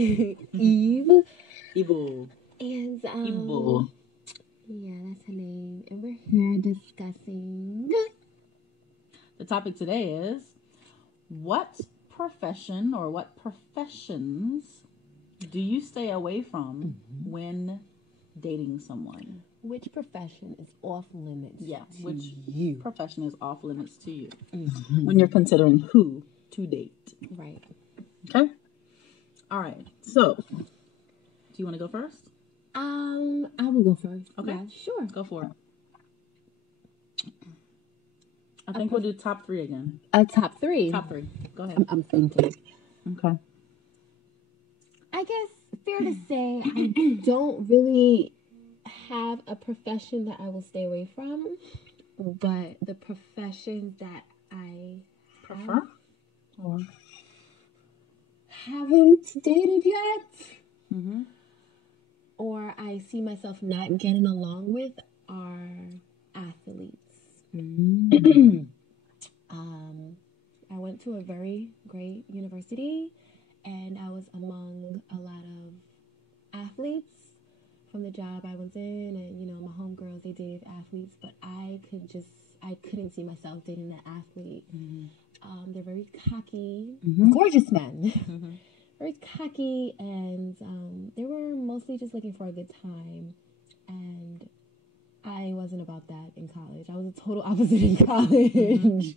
Eve. Evil. And, Evil. yeah, that's her name. And we're here discussing. The topic today is what profession or what professions do you stay away from when dating someone? Which profession is off limits? Yeah, to which you? profession is off limits to you when you're considering who to date? Right. Okay. All right. So, do you want to go first? I will go first. Okay. Yeah, sure. Go for it. I think we'll do top three again. Top three. Top three. Go ahead. I'm thinking. Okay. I guess fair to say I don't really have a profession that I will stay away from, but the professions that I Prefer? Or haven't dated yet, mm-hmm. or I see myself not getting along with are athletes. Mm-hmm. I went to a very great university, and I was among a lot of athletes from the job I was in, and my homegirls, they dated athletes, but I couldn't see myself dating that athlete. Mm-hmm. They're very cocky, Mm-hmm. gorgeous men. Mm-hmm. Very cocky, and they were mostly just looking for a good time, and I wasn't about that in college. I was a total opposite in college. Mm-hmm.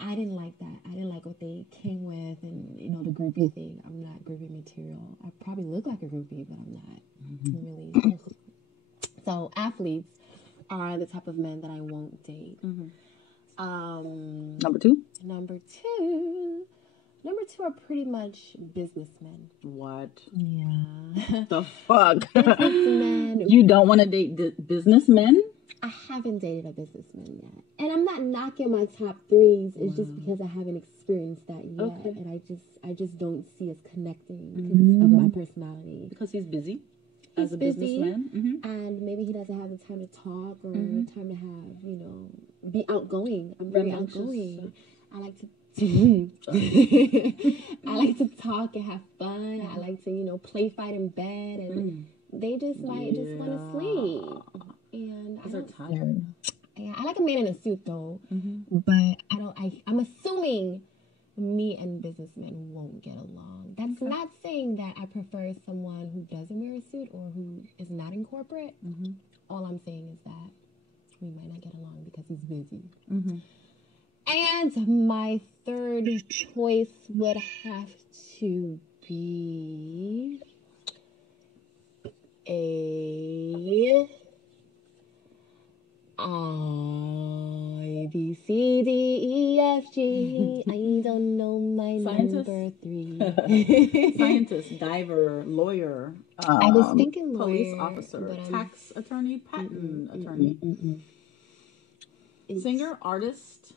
I didn't like that. I didn't like what they came with, and the groupie thing. I'm not groupie material. I probably look like a groupie, but I'm not. Mm-hmm. Really. So athletes are the type of men that I won't date. Mm-hmm. Number two are pretty much businessmen. What? Yeah. The fuck? Businessmen. You don't want to date businessmen? I haven't dated a businessman yet. And I'm not knocking my top threes. It's just because I haven't experienced that yet. Okay. And I just don't see us connecting because of my personality. Because he's busy. He's as a busy, businessman. Mm-hmm. And maybe he doesn't have the time to talk or time to have, be outgoing. I'm very outgoing. I like to I like to talk and have fun. I like to, play fight in bed, and they just might just want to sleep. And because they're tired. Yeah, I like a man in a suit though, but I'm assuming me and businessmen won't get along. That's not saying that I prefer someone who doesn't wear a suit or who is not in corporate. All I'm saying is that we might not get along because he's busy. And my third choice would have to be B, C, D, E, F, G. I don't know my number 3. Scientist, diver, lawyer. I was thinking lawyer. Police officer, tax attorney, patent attorney. Singer, artist.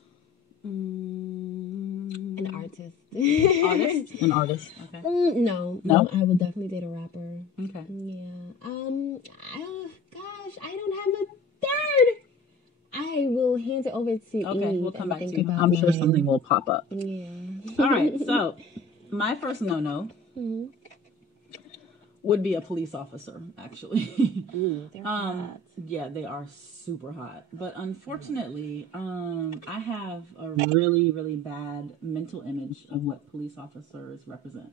An artist. Artist? An artist. Okay. No, I would definitely date a rapper. Okay. Yeah. Gosh, I don't have a third. I will hand it over to Eve. Okay, we'll come back to you. I'm sure something will pop up. Yeah. All right, so my first no-no would be a police officer, actually. They're hot. Yeah, they are super hot. But unfortunately, I have a really, really bad mental image of what police officers represent.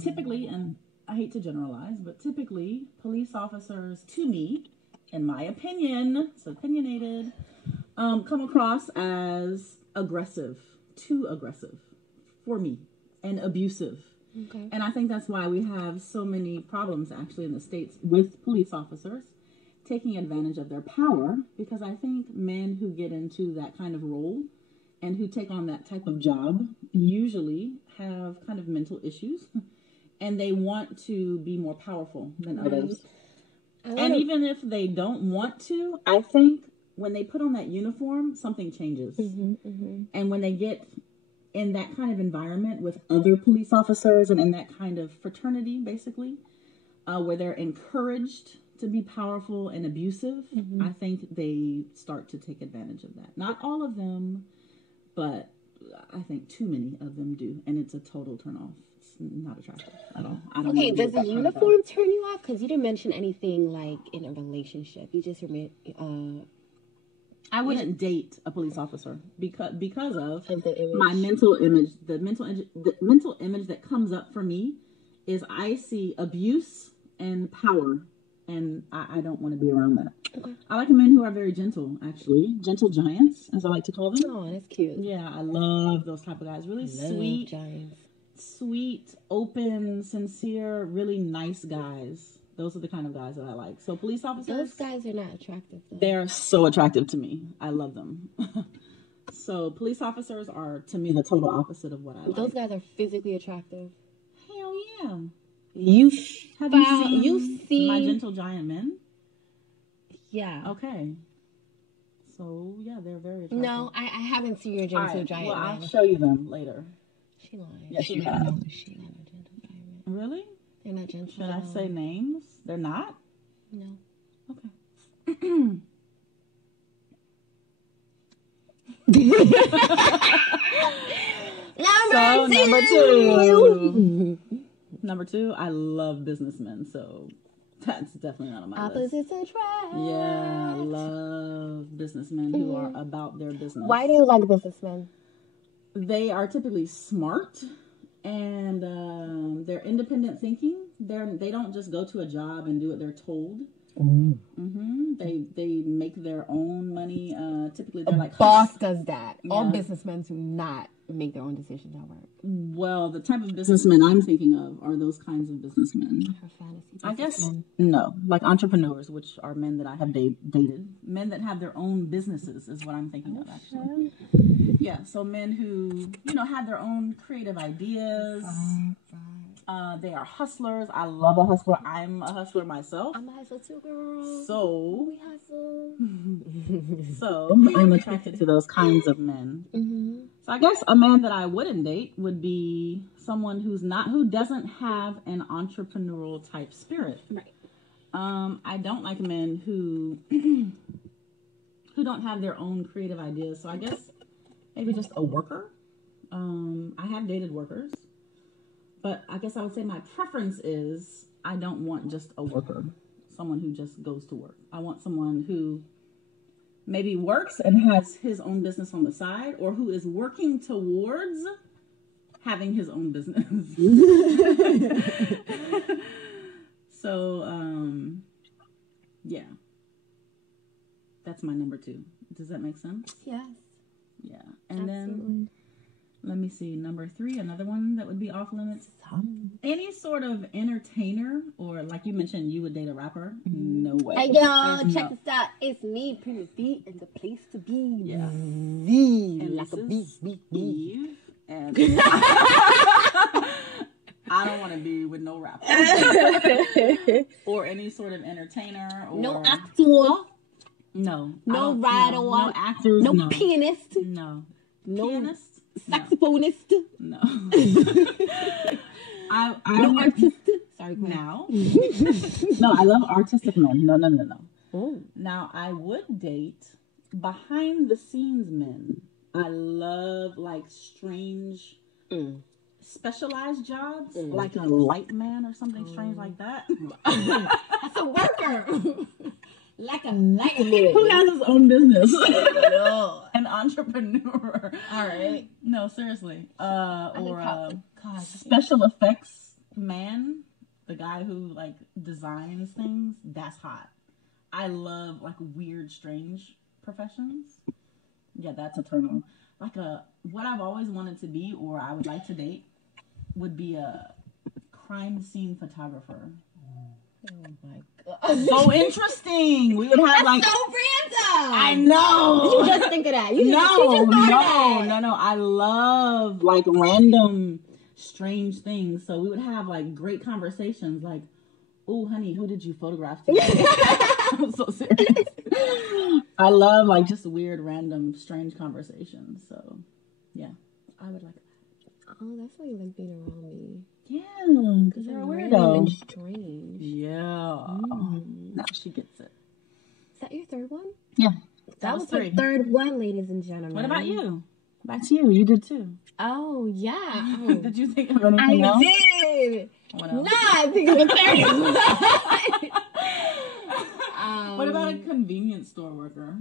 Typically, and I hate to generalize, but typically, police officers, to me, in my opinion, it's opinionated, come across as aggressive, too aggressive for me, and abusive. Okay. And I think that's why we have so many problems actually in the States with police officers taking advantage of their power, because I think men who get into that kind of role and who take on that type of job usually have kind of mental issues and they want to be more powerful than others. And even if they don't want to, I think when they put on that uniform, something changes. And when they get in that kind of environment with other police officers and in that kind of fraternity, basically, where they're encouraged to be powerful and abusive, I think they start to take advantage of that. Not all of them, but I think too many of them do. And it's a total turn off. not attractive at all. I don't Okay, wanna be does with the that kind of guy. uniform turn you off? Because you didn't mention anything like in a relationship. You just I wouldn't date a police officer because of the image. my mental image. The mental image that comes up for me is I see abuse and power, and I don't want to be around that. Okay. I like men who are very gentle, actually, gentle giants, as I like to call them. Oh, that's cute. Yeah, I love those type of guys. Really sweet, giants. sweet, open, sincere, really nice guys. Those are the kind of guys that I like. So police officers, Those guys are not attractive, though. they're so attractive to me. I love them. So police officers are, to me, the total opposite of what I like. Those guys are physically attractive. Hell yeah. You've seen My Gentle Giant Men? Yeah. Okay. So, yeah, they're very attractive. No, I haven't seen your Gentle Giant well, Man. I'll show you them later. She lied. Yes, you have. She not a Gentle Giant Man. Really? They're not gentle. Should I say names? They're not? No. Okay. Number two. Number two, I love businessmen, so that's definitely not on my list. Opposites attract. Yeah, I love businessmen who are about their business. Why do you like businessmen? They are typically smart, and they're independent thinking. They don't just go to a job and do what they're told. They make their own money. Typically, they're like boss does that. Yeah. All businessmen do not make their own decisions at work. Well, the type of businessmen I'm thinking of are those kinds of businessmen. Her fantasy I guess businessmen. no, like entrepreneurs, which are men that I have dated. Men that have their own businesses is what I'm thinking of, actually. Yeah, so men who have their own creative ideas. They are hustlers. I love a hustler. I'm a hustler myself. I'm a hustler too, girl. So we hustle. So I'm attracted to those kinds of men. So I guess a man that I wouldn't date would be someone who doesn't have an entrepreneurial type spirit. Right. I don't like men who don't have their own creative ideas. So I guess maybe just a worker. I have dated workers, but I guess I would say my preference is I don't want just a worker, someone who just goes to work. I want someone who maybe works and has his own business on the side, or who is working towards having his own business. So, yeah. That's my number two. Does that make sense? Yes. Yeah. And then, let me see, number three, another one that would be off limits. Any sort of entertainer, or like you mentioned, you would date a rapper. No way. Hey, yo, check this out. It's me, Pretty V, and the place to be. Yeah. V, And like a this bee, is Eve, and I don't want to be with no rapper or any sort of entertainer. Or no actor. No. No writer. No actors. No pianist. No. No Pianist. saxophonist. No. No artist. Sorry, now. No, I love artistic men. No. Oh. Now, I would date behind the scenes men. I love like strange, specialized jobs, like a light man or something strange like that. That's a worker. Like a light man. Who has his own business? No. An entrepreneur. All right. No, seriously. Or special effects man, the guy who like designs things. That's hot. I love like weird, strange professions. Yeah, that's a turn on. Like what I've always wanted to be, or I would like to date, would be a crime scene photographer. Oh my god. So interesting. We would have like so random. I know. Did you just think of that? No. I love like random strange things. So we would have like great conversations like, "Oh, honey, who did you photograph today?" I'm so serious. I love like just weird, random, strange conversations. So, yeah, I would like that. Oh, that's why you like being around me. Yeah, because you're a weirdo. And strange. Yeah. Now she gets it. Is that your third one? Yeah. That was the third one, ladies and gentlemen. What about you? Back to you. You did too. Oh, yeah. Oh. Did you think of anything else? I did. What else? Not think of a third. What about a convenience store worker?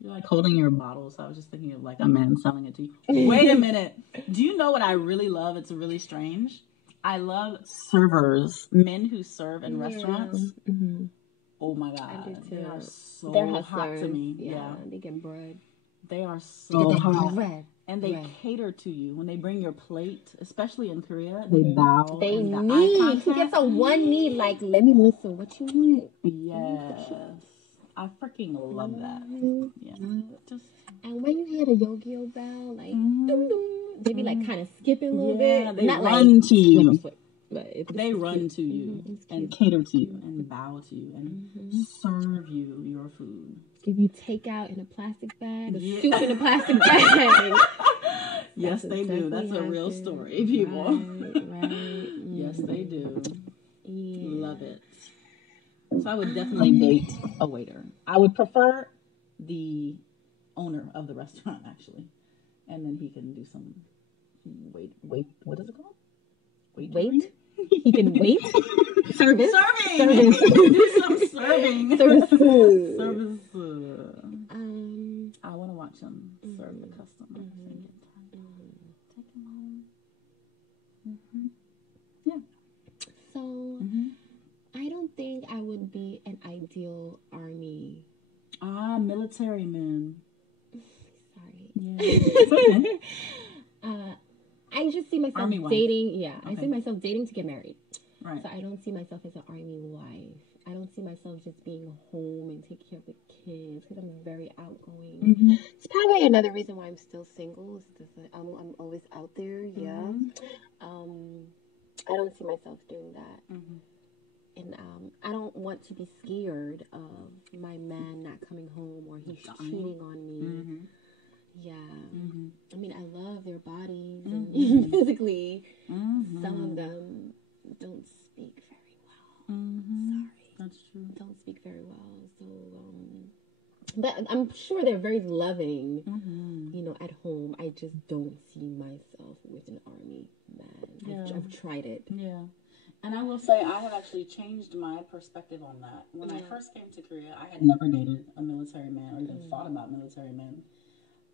You're like holding your bottle, so I was just thinking of like a man selling it to you. Wait a minute. Do you know what I really love? It's really strange. I love servers, men who serve in restaurants. Mm-hmm. Oh my God. I do too. They are so They're hot to hustlers. me. Yeah, they get bread. They are so hot. Bread. And they Bread. cater to you. When they bring your plate, especially in Korea, they bow. They and the need. eye He contact. gets on one knee like, let me listen. What you want? Yes. I freaking love that. Yeah. Just And when you hear the Yo-Yo bell, like, dum, dum, they be like kind of skipping a little bit. They Not run like, to you. Flip, but They run to you and cater to you and bow to you and serve you your food. Give you takeout in a plastic bag, Yeah. soup in a plastic bag. Yes, they do. That's a real story, people. Right. Yes, they do. Yeah. Love it. So I would definitely date a waiter. I would prefer the owner of the restaurant, actually. And then he can do some wait, what is it called? Wait? He can wait? Service? Serving! Do some serving. Service. I want to watch him serve the customers and get turned on. Take him home. Yeah. So, I don't think I would be an ideal army. Military men. Sorry. Yeah. It's okay. I just see myself Army wife. dating. Yeah, Okay. I see myself dating to get married. Right. So I don't see myself as an army wife. I don't see myself just being home and taking care of the kids because I'm very outgoing. It's probably another reason why I'm still single. Is just that I'm always out there. Yeah. I don't see myself doing that. And I don't want to be scared of my man not coming home or he's cheating on me. Yeah. I mean, I love their bodies and physically. Some of them don't speak very well. Sorry. That's true. Don't speak very well. So, but I'm sure they're very loving, you know, at home. I just don't see myself with an army man. Yeah. I've tried it. Yeah. And I will say, I have actually changed my perspective on that. When I first came to Korea, I had never dated a military man or even thought about military men.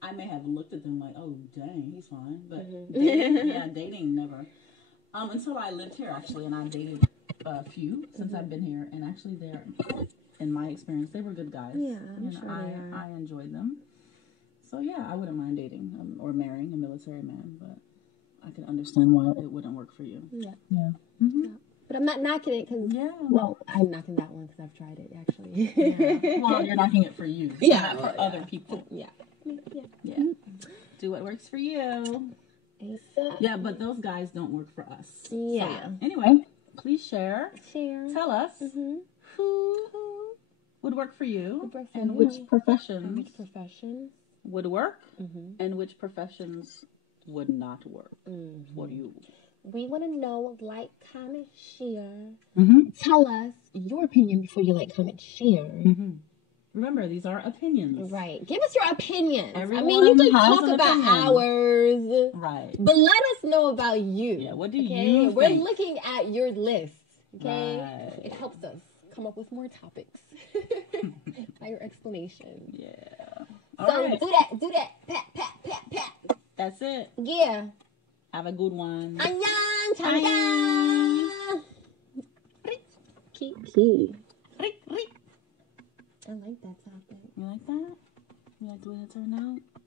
I may have looked at them like, oh, dang, he's fine. But dating never. Until I lived here, actually, and I dated a few since I've been here. And actually, they're, in my experience, they were good guys. Yeah, I'm sure I enjoyed them. So, yeah, I wouldn't mind dating or marrying a military man. But I can understand why it wouldn't work for you. Yeah. Yeah. Yeah. But I'm not knocking it because, well, I'm knocking that one because I've tried it, actually. Well, you're knocking it for you. Yeah. Not for other people. Yeah. Do what works for you. ASAP. Yeah, but those guys don't work for us. Yeah. So, anyway, please share. Tell us who would work for you and which professions would work and which professions would not work for you. We want to know, like, comment, share. Tell us your opinion before you like, comment, share. Remember, these are opinions. Right. Give us your opinions. Everyone I mean, you can has talk an about opinion. ours. Right. But let us know about you. Yeah, what do you We're think? looking at your list. Okay? Right. It helps us come up with more topics. By your explanation. Yeah. So All right. do that. Pat, pat, pat, pat. That's it. Yeah. Have a good one. Annyeong, chamga. Kiki. I like that topic. You like that? You like the way it turned out?